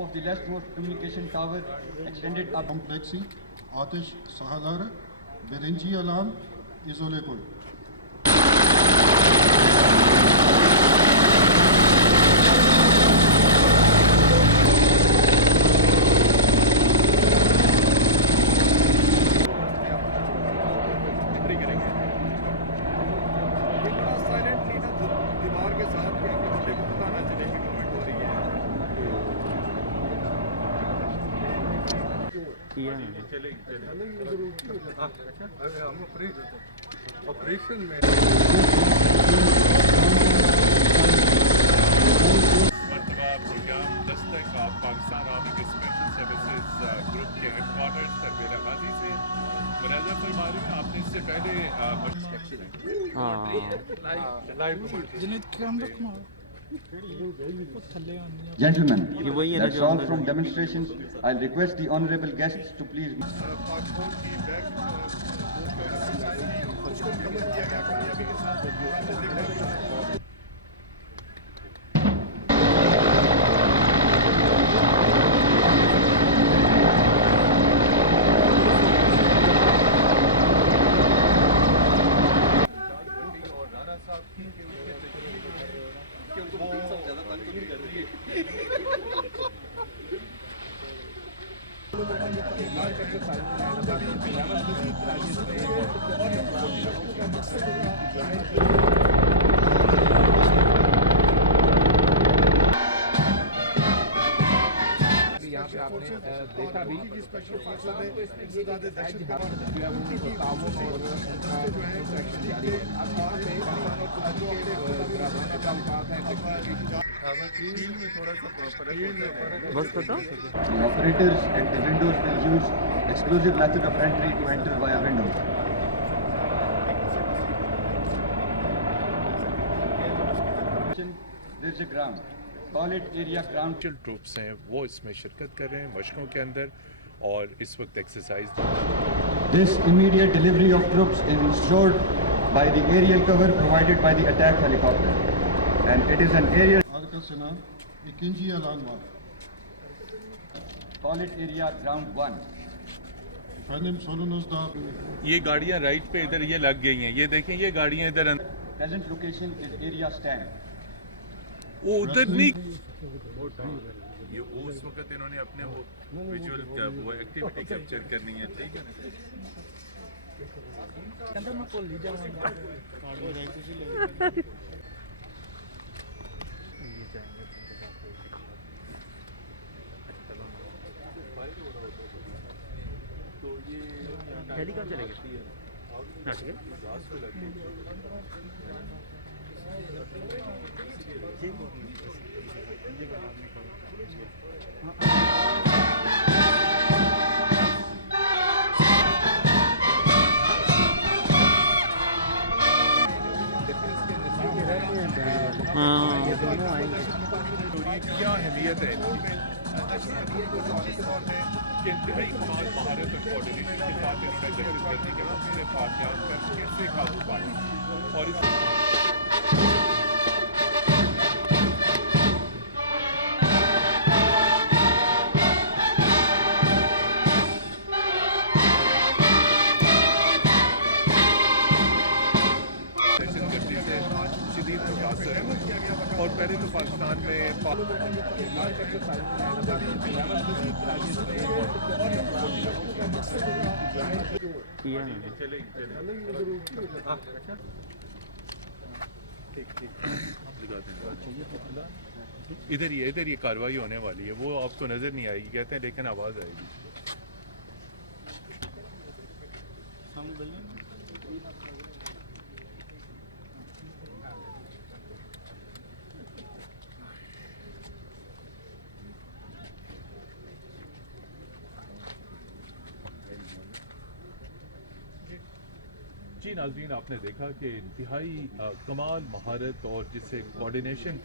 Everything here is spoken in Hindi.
of the leftmost communication tower extended up. Kompleksi, ateş sahaları, birinci alan izole koy. दीवार के साथ क्या बंदे को पता ना चले कि कमेंट हो रही है। अरे हम ऑपरेशन में प्रोग्राम दस्तक आप पाकिस्तान आर्मी के स्पेशल सर्विसेज ग्रुप के हेडक्वार्टर्स तरबेला गाजी से मुलाजा फरमा रहे हैं। आपने इससे पहले Gentlemen, that's all from demonstrations. I'll request the honorable guests to please. देखा भी स्पेशल फोर्सेस ने इंसदाद दहशत The operators at the windows will use exclusive method of entry to enter via windows. There's a ground. Call it area ground. Troops हैं वो इसमें शिरकत कर रहे हैं मशकों के अंदर और इस वक्त exercise. This immediate delivery of troops is ensured by the aerial cover provided by the attack helicopter, and it is an aerial. Arkasına ikinci alan var. Call it area ground 1. Efendim solunuzda ये गाड़ियाँ राइट पे इधर ये लग गई हैं। ये देखें ये गाड़ियाँ इधर Present location is area stand. वो उधर नहीं ये वो उस वक्त इन्होंने अपने वो विजुअल वो एक्टिविटी कैप्चर करनी है। ठीक है हेली कहाँ चलेगी? हाँ ठीक है। क्या अहमियत है कि इंतहाई कमाल महारत और कोऑर्डिनेशन के साथ इन्होंने दहशतगर्दी के मसले फातियात कर कैसे काबू पाया और और पहले तो पाकिस्तान में इधर ये कार्रवाई होने वाली है। वो आपको नजर नहीं आएगी कहते हैं लेकिन आवाज आएगी। जी नाज़रीन आपने देखा कि इंतहाई कमाल महारत और जिसे कोऑर्डिनेशन